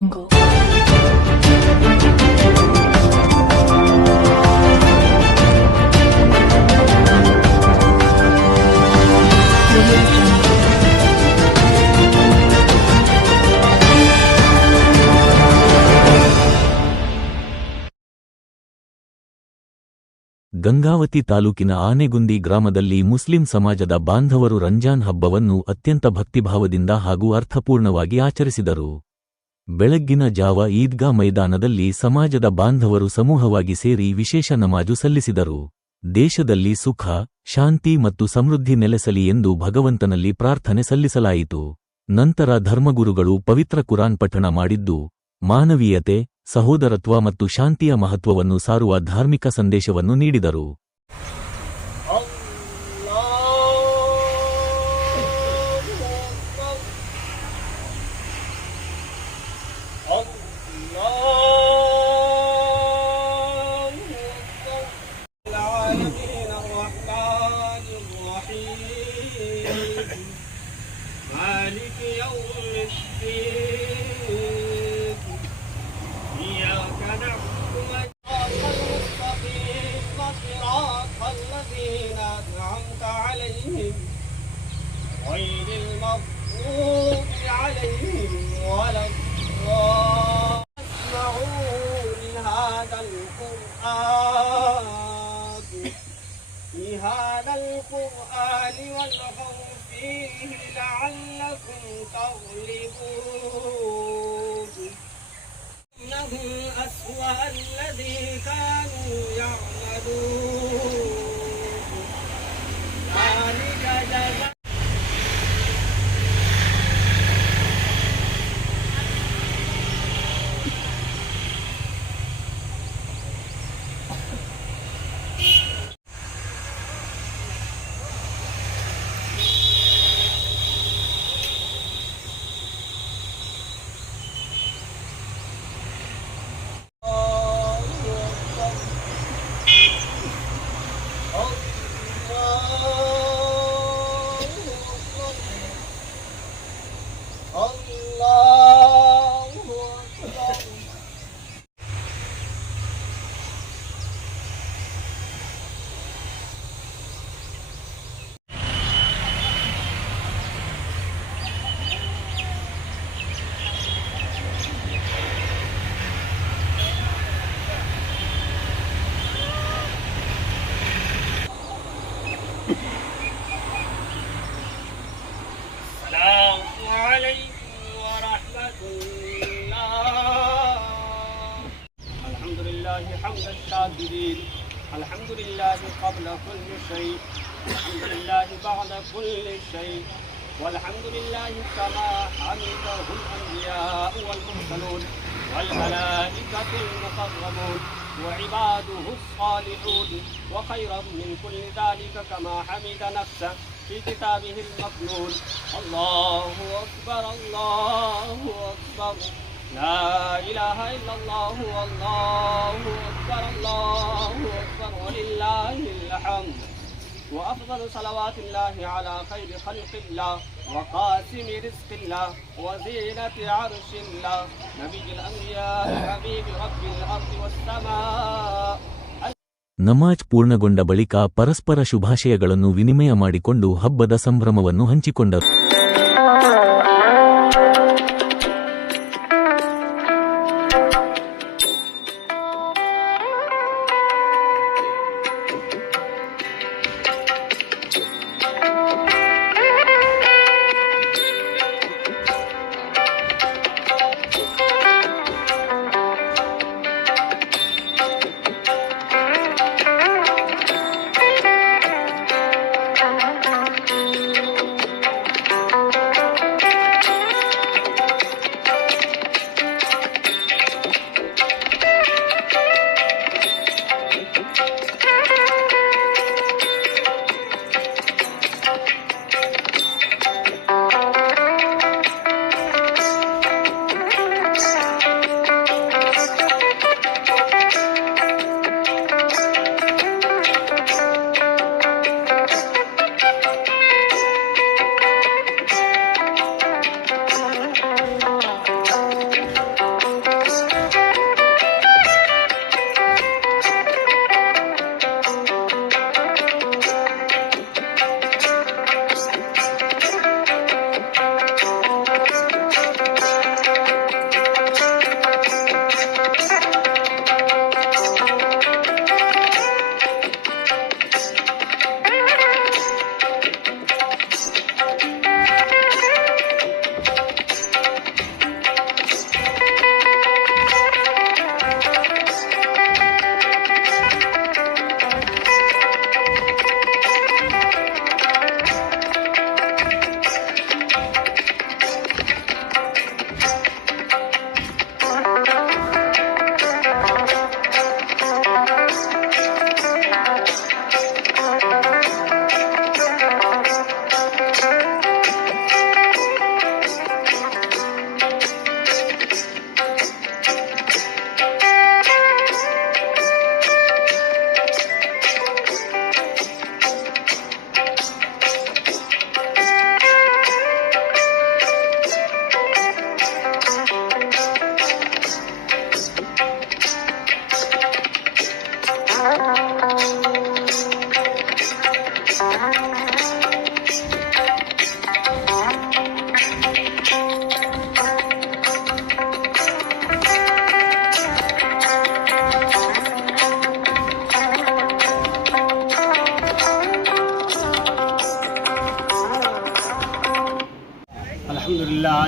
거. ಗಂಗಾವತಿ ತಾಲೂಕಿನ ಆನೆಗುಂದಿ ಗ್ರಾಮದಲ್ಲಿ ಮುಸ್ಲಿಂ ಸಮಾಜದ ಬಾಂಧವರು ರಂಜಾನ್ ಹಬ್ಬವನ್ನು ಅತ್ಯಂತ ಭಕ್ತಿಭಾವದಿಂದ ಹಾಗೂ ಅರ್ಥಪೂರ್ಣವಾಗಿ ಆಚರಿಸಿದರು. ಬೆಳಗ್ಗಿನ ಜಾವ ಈದ್ಗಾ ಮೈದಾನದಲ್ಲಿ ಸಮಾಜದ ಬಾಂಧವರು ಸಮೂಹವಾಗಿ ಸೇರಿ ವಿಶೇಷ ನಮಾಜು ಸಲ್ಲಿಸಿದರು. ದೇಶದಲ್ಲಿ ಸುಖ, ಶಾಂತಿ ಮತ್ತು ಸಮೃದ್ಧಿ ನೆಲೆಸಲಿ ಎಂದು ಭಗವಂತನಲ್ಲಿ ಪ್ರಾರ್ಥನೆ ಸಲ್ಲಿಸಲಾಯಿತು. ನಂತರ ಧರ್ಮಗುರುಗಳು ಪವಿತ್ರ ಕುರಾನ್ ಪಠಣ ಮಾಡಿದ್ದು, ಮಾನವೀಯತೆ, ಸಹೋದರತ್ವ ಮತ್ತು ಶಾಂತಿಯ ಮಹತ್ವವನ್ನು ಸಾರುವ ಧಾರ್ಮಿಕ ಸಂದೇಶವನ್ನು ನೀಡಿದರು. غير المغضوب عليهم ولا الضالين. اسمعوا لهذا القرآن والغوا فيه لعلكم تغلبون. إنه أسوأ الذي كانوا يعملون. ذلك جزاء حمد الشاكرين. الحمد لله قبل كل شيء، الحمد لله بعد كل شيء، والحمد لله كما حمده الأنبياء والمرسلون والملائكة المقربون وعباده الصالحون، وخيرا من كل ذلك كما حمد نفسه في كتابه المكنون. الله أكبر الله أكبر، لا إله إلا الله والله أكبر الله أكبر ولله الحمد. وأفضل صلوات الله على خير خلق الله وقاسم رزق الله وزينة عرش الله، نبي الأنبياء حبيب رب الأرض والسماء. ನಮಾಜ್ ಪೂರ್ಣಗೊಂಡ ಬಳಿಕ ಪರಸ್ಪರ ಶುಭಾಶಯಗಳನ್ನು ವಿನಿಮಯ ಮಾಡಿಕೊಂಡು ಹಬ್ಬದ ಸಂಭ್ರಮವನ್ನು ಹಂಚಿಕೊಂಡರು.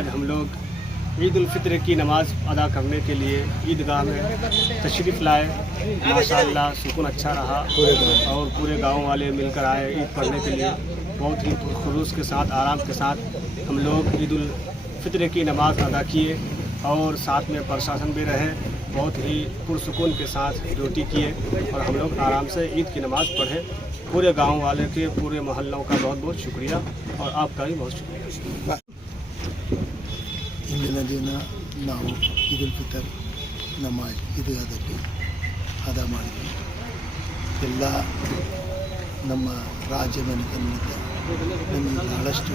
आज हम लोग ईद उल फित्र की नमाज़ अदा करने के लिए ईदगाह में तशरीफ़ लाए। माशाअल्लाह सुकून अच्छा रहा और पूरे गांव वाले मिलकर आए ईद पढ़ने के लिए। बहुत ही खुलूस के साथ, आराम के साथ हम लोग ईद उल फित्र की नमाज़ अदा किए और साथ में प्रशासन भी रहे। बहुत ही पुरसुकून के साथ ड्यूटी किए और हम लोग आराम से ईद की नमाज़ पढ़े। पूरे गांव वाले के, पूरे मोहल्लों का बहुत बहुत शुक्रिया और आपका भी बहुत शुक्रिया। ಇಂದಿನ ದಿನ ನಾವು ಈದ್ ಉಲ್ ಫಿತರ್ ನಮಾಜ್ ಈದ್ಗಾದಲ್ಲಿ ಅದ ಮಾಡಿದ್ವಿ. ಎಲ್ಲ ನಮ್ಮ ರಾಜ್ಯ ಮನೆತನದ ನಮಗೆ ಬಹಳಷ್ಟು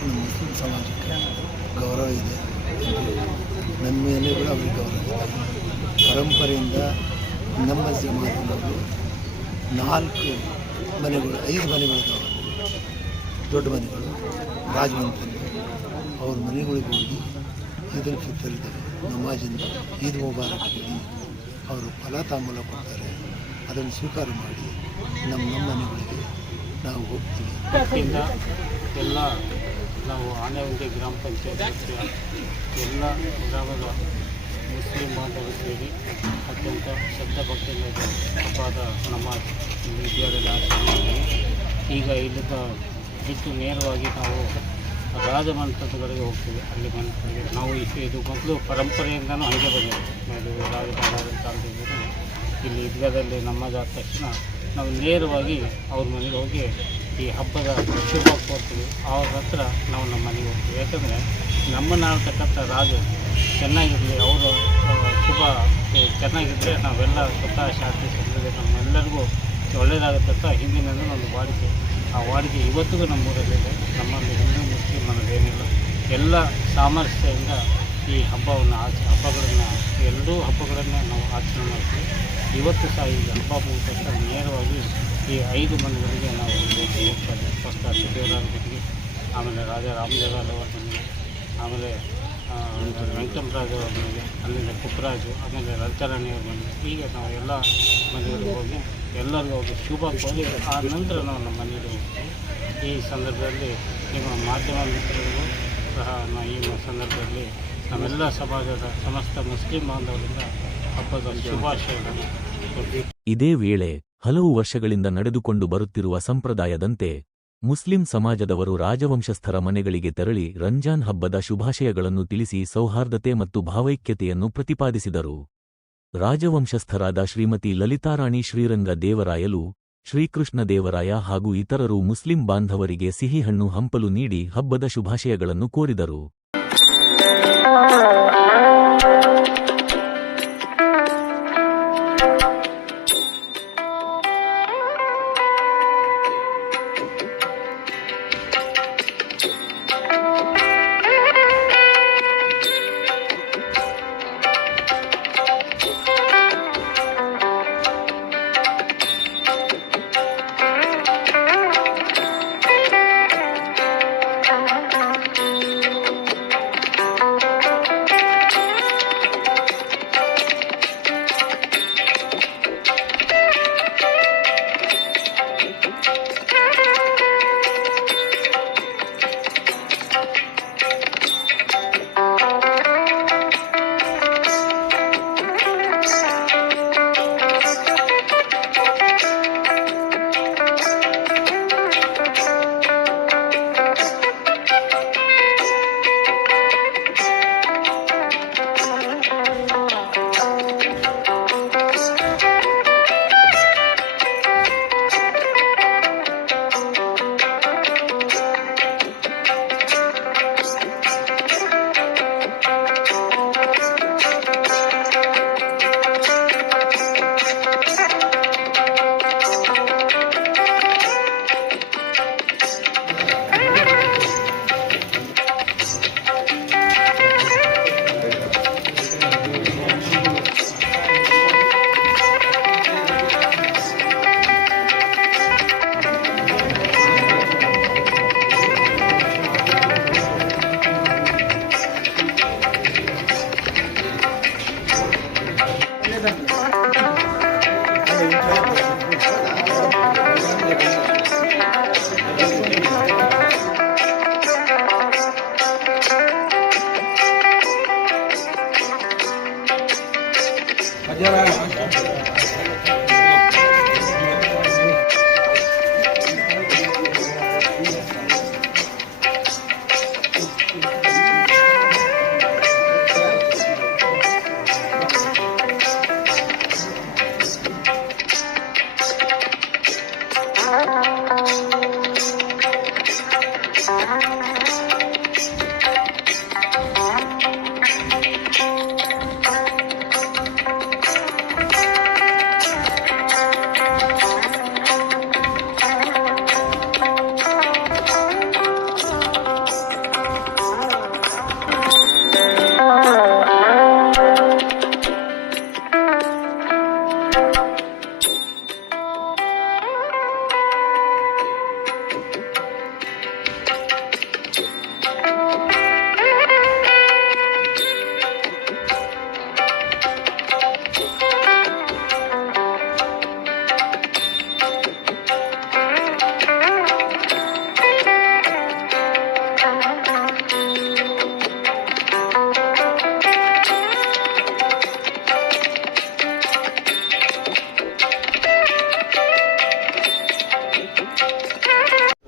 ನಮ್ಮ ಮುಸ್ಲಿಂ ಸಮಾಜಕ್ಕೆ ಗೌರವ ಇದೆ ಎಂದು ನನ್ನ ಮೇಲೆ ಕೂಡ ಅವರಿಗೆ ಗೌರವ ಇದೆ. ಪರಂಪರೆಯಿಂದ ನಮ್ಮ ಜಮಾತಿನವರು 4 ಮನೆಗಳು 5 ಮನೆಗಳಿದ್ದಾವೆ, ದೊಡ್ಡ ಮನೆಗಳು ರಾಜಮನೆತನ. ಅವ್ರ ಮನೆಗಳಿಗೆ ಹೋಗಿ ಈದ್ ಉಲ್ ಫಿತರ್ ನಮಾಜಿಂದ ಈದ್ ಮುಬಾರಕ್ ಹೇಳಿ ಅವರು ಫಲ ತಾಂಬೂಲ ಕೊಡ್ತಾರೆ. ಅದನ್ನು ಸ್ವೀಕಾರ ಮಾಡಿ ನಮ್ಮ ಮನೆಗಳಿಗೆ ನಾವು ಹೋಗ್ತೀವಿ. ಎಲ್ಲ ನಾವು ಆನೆಗುಂದಿ ಗ್ರಾಮ ಪಂಚಾಯತ್ ಎಲ್ಲ ಗ್ರಾಮದ ಮುಸ್ಲಿಂ ಬಾಂಧವರು ಸೇರಿ ಅತ್ಯಂತ ಶ್ರದ್ಧಾಭಕ್ತಿಯಿಂದ ಹಬ್ಬದ ನಮಾಜ್ ವಿದ್ಯಾಲಯದ ಆಚರಣೆ. ಈಗ ಇಲ್ಲಿಂದ ಬಿಟ್ಟು ನೇರವಾಗಿ ನಾವು ರಾಜಮನೆತನಗಳಿಗೆ ಹೋಗ್ತೀವಿ. ಅಲ್ಲಿ ಮನೆಗಳಿಗೆ ನಾವು ಇದು ಮೊದಲು ಪರಂಪರೆಯಿಂದನೂ ಹಾಗೆ ಬಂದಿದೆ. ರಾಜಕಾರಣ ಕಾಲದಿಂದ ಇಲ್ಲಿ ಈದ್ಗಾದಲ್ಲಿ ನಮಾಜ್ ಆದ ತಕ್ಷಣ ನಾವು ನೇರವಾಗಿ ಅವ್ರ ಮನೆಗೆ ಹೋಗಿ ಈ ಹಬ್ಬದ ಶುಭ ಕೋರ್ತೀವಿ. ಅವ್ರ ಹತ್ರ ನಾವು ನಮ್ಮ ಮನೆಗೆ ಹೋಗ್ತೀವಿ. ಯಾಕಂದರೆ ನಮ್ಮನ್ನು ಆಳ್ತಕ್ಕಂಥ ರಾಜು ಚೆನ್ನಾಗಿರಲಿ, ಅವರು ಶುಭ ಚೆನ್ನಾಗಿದ್ದರೆ ನಾವೆಲ್ಲ ಸುಖ ಶಾಂತಿ ಸಮೃದ್ಧಿ ನಮ್ಮೆಲ್ಲರಿಗೂ ಒಳ್ಳೆಯದಾಗುತ್ತೆ ಅಂತ ಹಿಂದಿನಿಂದ ಒಂದು ವಾಡಿಕೆ. ಆ ವಾಡಿಕೆ ಇವತ್ತಿಗೂ ನಮ್ಮೂರಲ್ಲಿದೆ. ನಮ್ಮಲ್ಲಿ ಹಿಂದೂ ಮುಸ್ಲಿಂ ಅನ್ನೋದೇನಿಲ್ಲ, ಎಲ್ಲ ಸಾಮರಸ್ಯದಿಂದ ಈ ಹಬ್ಬಗಳನ್ನು ಎರಡೂ ಹಬ್ಬಗಳನ್ನು ನಾವು ಆಚರಣೆ ಮಾಡ್ತೀವಿ. ಇವತ್ತು ಸಹ ಈ ಹಬ್ಬ ಮುಗಿದ ನೇರವಾಗಿ ಈ 5 ಮನೆಗಳಿಗೆ ನಾವು ಹೋಗ್ತೀವಿ. ಫಸ್ಟ್ ಸಿದ್ದೇವರ ಮನೆಗೆ, ಆಮೇಲೆ ರಾಜಾ ರಾಮದೇವಾಲ ಅವ್ರ ಮನೆಗೆ, ಆಮೇಲೆ ವೆಂಕಟರಾಜ್ ಅವ್ರ ಮನೆಗೆ, ಅಲ್ಲಿಂದ ಪುಟ್ಟರಾಜು, ಆಮೇಲೆ ಲಲಿತಾರಾಣಿಯವ್ರ ಮನೆಗೆ. ಹೀಗೆ ನಾವು ಎಲ್ಲ ಮನೆಗಳಿಗೆ ಹೋಗಿ ಎಲ್ಲರಿಗೂ ಹೋಗಿ ಶುಭ ಕೋರಿ ಆ ನಂತರ ನಾವು ನಮ್ಮ ಮನೆಗೆ ಹೋಗ್ತೀವಿ. ಈ ಸಂದರ್ಭದಲ್ಲಿ ನಿಮ್ಮ ಮಾಧ್ಯಮ ಮಿತ್ರರಿಗೂ ಸಹ ಈ ಸಂದರ್ಭದಲ್ಲಿ ನಮ್ಮೆಲ್ಲ ಸಮಾಜದ ಸಮಸ್ತ ಮುಸ್ಲಿಂ ಬಾಂಧವರಿಂದ ಹಬ್ಬದ ಶುಭಾಶಯಗಳನ್ನು ಕೊಡ್ತೀವಿ. ಇದೇ ವೇಳೆ ಹಲವು ವರ್ಷಗಳಿಂದ ನಡೆದುಕೊಂಡು ಬರುತ್ತಿರುವ ಸಂಪ್ರದಾಯದಂತೆ ಮುಸ್ಲಿಂ ಸಮಾಜದವರು ರಾಜವಂಶಸ್ಥರ ಮನೆಗಳಿಗೆ ತೆರಳಿ ರಂಜಾನ್ ಹಬ್ಬದ ಶುಭಾಶಯಗಳನ್ನು ತಿಳಿಸಿ ಸೌಹಾರ್ದತೆ ಮತ್ತು ಭಾವೈಕ್ಯತೆಯನ್ನು ಪ್ರತಿಪಾದಿಸಿದರು. ರಾಜವಂಶಸ್ಥರಾದ ಶ್ರೀಮತಿ ಲಲಿತಾರಾಣಿ ಶ್ರೀರಂಗ ದೇವರಾಯಲು, ಶ್ರೀಕೃಷ್ಣ ದೇವರಾಯ ಹಾಗೂ ಇತರರು ಮುಸ್ಲಿಂ ಬಾಂಧವರಿಗೆ ಸಿಹಿಹಣ್ಣು ಹಂಪಲು ನೀಡಿ ಹಬ್ಬದ ಶುಭಾಶಯಗಳನ್ನು ಕೋರಿದರು.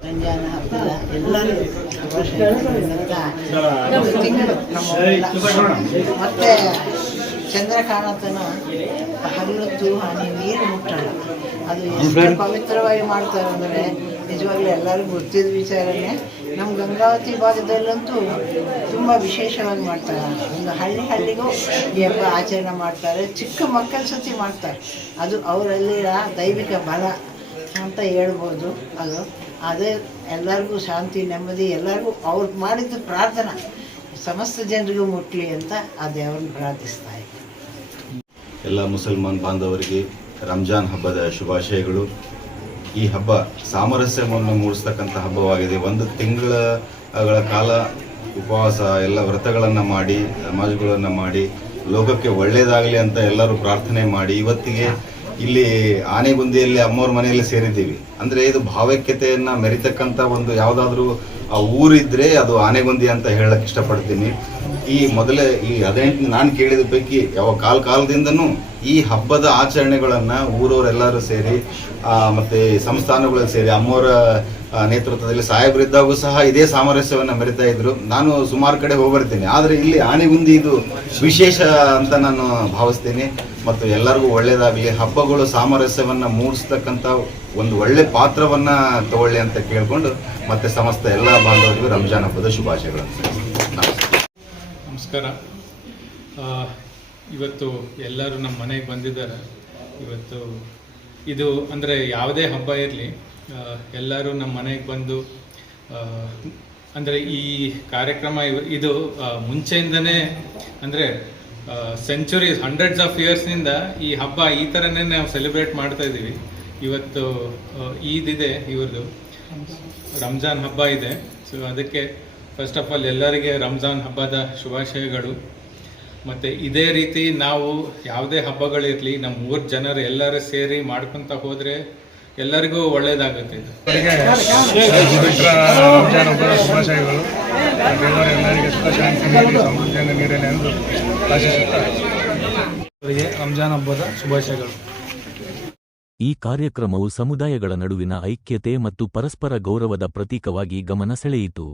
ರಂಜಾನ್ ಹಬ್ಬದ ಎಲ್ಲರಿಗೂ ಶುಭಾಶಯಗಳು ಒಂದು ತಿಂಗಳು ಮತ್ತೆ ಚಂದ್ರ ಕಾಣತನ ಹಲ್ಲೊತ್ತು ಹನಿ ನೀರು ಮುಟ್ಟಲ್ಲ. ಅದು ಎಷ್ಟು ಪವಿತ್ರವಾಗಿ ಮಾಡ್ತಾರೆ ಅಂದರೆ ನಿಜವಾಗ್ಲೂ ಎಲ್ಲರಿಗೂ ಗೊತ್ತಿದ್ದ ವಿಚಾರನೇ. ನಮ್ಮ ಗಂಗಾವತಿ ಭಾಗದಲ್ಲಂತೂ ತುಂಬ ವಿಶೇಷವಾಗಿ ಮಾಡ್ತಾರೆ. ಒಂದು ಹಳ್ಳಿಗೂ ಈ ಹಬ್ಬ ಆಚರಣೆ ಮಾಡ್ತಾರೆ. ಚಿಕ್ಕ ಮಕ್ಕಳ ಸತಿ ಮಾಡ್ತಾರೆ. ಅದು ಅವರಲ್ಲಿರೋ ದೈವಿಕ ಬಲ ಅಂತ ಹೇಳ್ಬೋದು. ಅದೇ ಎಲ್ಲರಿಗೂ ಶಾಂತಿ ನೆಮ್ಮದಿ, ಎಲ್ಲರಿಗೂ ಅವ್ರು ಮಾಡಿದ್ದು ಪ್ರಾರ್ಥನಾ ಸಮಸ್ತ ಜನರಿಗೂ ಮುಟ್ಲಿ ಅಂತ ಆ ದೇವರನ್ನು ಪ್ರಾರ್ಥಿಸ್ತಾ ಇದ್ದೀನಿ. ಎಲ್ಲ ಮುಸಲ್ಮಾನ್ ಬಾಂಧವರಿಗೆ ರಂಜಾನ್ ಹಬ್ಬದ ಶುಭಾಶಯಗಳು. ಈ ಹಬ್ಬ ಸಾಮರಸ್ಯವನ್ನು ಮೂಡಿಸ್ತಕ್ಕಂಥ ಹಬ್ಬವಾಗಿದೆ. ಒಂದು ತಿಂಗಳ ಕಾಲ ಉಪವಾಸ ಎಲ್ಲ ವ್ರತಗಳನ್ನು ಮಾಡಿ ನಮಾಜ್ಗಳನ್ನು ಮಾಡಿ ಲೋಕಕ್ಕೆ ಒಳ್ಳೆಯದಾಗಲಿ ಅಂತ ಎಲ್ಲರೂ ಪ್ರಾರ್ಥನೆ ಮಾಡಿ ಇವತ್ತಿಗೆ ಇಲ್ಲಿ ಆನೆಗುಂದಿಯಲ್ಲಿ ಅಮ್ಮವ್ರ ಮನೆಯಲ್ಲಿ ಸೇರಿದ್ದೀವಿ. ಅಂದರೆ ಇದು ಭಾವೈಕ್ಯತೆಯನ್ನು ಮೆರಿತಕ್ಕಂಥ ಒಂದು ಯಾವುದಾದ್ರೂ ಊರಿದ್ರೆ ಅದು ಆನೆಗುಂದಿ ಅಂತ ಹೇಳಕ್ಕೆ ಇಷ್ಟಪಡ್ತೀನಿ. ಈ 18 ನಾನು ಕೇಳಿದ ಪೈಕಿ ಕಾಲದಿಂದನೂ ಈ ಹಬ್ಬದ ಆಚರಣೆಗಳನ್ನು ಊರವರೆಲ್ಲರೂ ಸೇರಿ ಮತ್ತು ಸಂಸ್ಥಾನಗಳಲ್ಲಿ ಸೇರಿ ಅಮ್ಮವರ ನೇತೃತ್ವದಲ್ಲಿ ಸಾಹೇಬರಿದ್ದಾಗೂ ಸಹ ಇದೇ ಸಾಮರಸ್ಯವನ್ನು ಮೆರಿತಾ ಇದ್ರು. ನಾನು ಸುಮಾರು ಕಡೆ ಹೋಗ್ಬರ್ತೀನಿ, ಆದರೆ ಇಲ್ಲಿ ಆನೆಗುಂದಿ ಇದು ವಿಶೇಷ ಅಂತ ನಾನು ಭಾವಿಸ್ತೀನಿ. ಮತ್ತು ಎಲ್ಲರಿಗೂ ಒಳ್ಳೆಯದಾಗಲಿ, ಹಬ್ಬಗಳು ಸಾಮರಸ್ಯವನ್ನು ಮೂಡಿಸ್ತಕ್ಕಂಥ ಒಂದು ಒಳ್ಳೆ ಪಾತ್ರವನ್ನು ತಗೊಳ್ಳಿ ಅಂತ ಕೇಳಿಕೊಂಡು ಮತ್ತೆ ಸಮಸ್ತ ಎಲ್ಲ ಬಾಂಧವರಿಗೂ ರಂಜಾನ್ ಹಬ್ಬದ ಶುಭಾಶಯಗಳನ್ನು. ನಮಸ್ಕಾರ. ಇವತ್ತು ಎಲ್ಲರೂ ನಮ್ಮ ಮನೆಗೆ ಬಂದಿದ್ದಾರೆ. ಇವತ್ತು ಇದು ಅಂದರೆ ಯಾವುದೇ ಹಬ್ಬ ಇರಲಿ, ಎಲ್ಲರೂ ನಮ್ಮ ಮನೆಗೆ ಬಂದು ಅಂದರೆ ಈ ಕಾರ್ಯಕ್ರಮ ಇದು ಮುಂಚೆಯಿಂದನೇ ಅಂದರೆ ಸೆಂಚುರೀಸ್, ಹಂಡ್ರೆಡ್ಸ್ ಆಫ್ ಇಯರ್ಸ್ನಿಂದ ಈ ಹಬ್ಬ ಈ ಥರನೇ ನಾವು ಸೆಲೆಬ್ರೇಟ್ ಮಾಡ್ತಾ ಇದ್ದೀವಿ. ಇವತ್ತು ಈದ್ ಇದೆ, ಇವ್ರದ್ದು ರಂಜಾನ್ ಹಬ್ಬ ಇದೆ. ಸೊ ಅದಕ್ಕೆ ಫಸ್ಟ್ ಆಫ್ ಆಲ್ ಎಲ್ಲರಿಗೆ ರಂಜಾನ್ ಹಬ್ಬದ ಶುಭಾಶಯಗಳು. ಮತ್ತು ಇದೇ ರೀತಿ ನಾವು ಯಾವುದೇ ಹಬ್ಬಗಳಿರಲಿ ನಮ್ಮ ಊರ ಜನರು ಎಲ್ಲರೂ ಸೇರಿ ಮಾಡ್ಕೊತ ಹೋದರೆ ಎಲ್ಲರಿಗೂ ಒಳ್ಳೆಯದಾಗುತ್ತೆ. ಇದು ರಂಜಾನ್ ಹಬ್ಬದ ಶುಭಾಶಯಗಳು. ದೇವರು ಎಲ್ಲರಿಗೆ ಸುಖ ಶಾಂತಿ ನೀಡಿ ಸಮೃದ್ಧಿಯನ್ನು ನೀಡಲಿ ಎಂದು ಆಶಿಸುತ್ತಾರೆ. ಅವರಿಗೆ ರಂಜಾನ್ ಹಬ್ಬದ ಶುಭಾಶಯಗಳು. ಈ ಕಾರ್ಯಕ್ರಮವು ಸಮುದಾಯಗಳ ನಡುವಿನ ಐಕ್ಯತೆ ಮತ್ತು ಪರಸ್ಪರ ಗೌರವದ ಪ್ರತೀಕವಾಗಿ ಗಮನ ಸೆಳೆಯಿತು.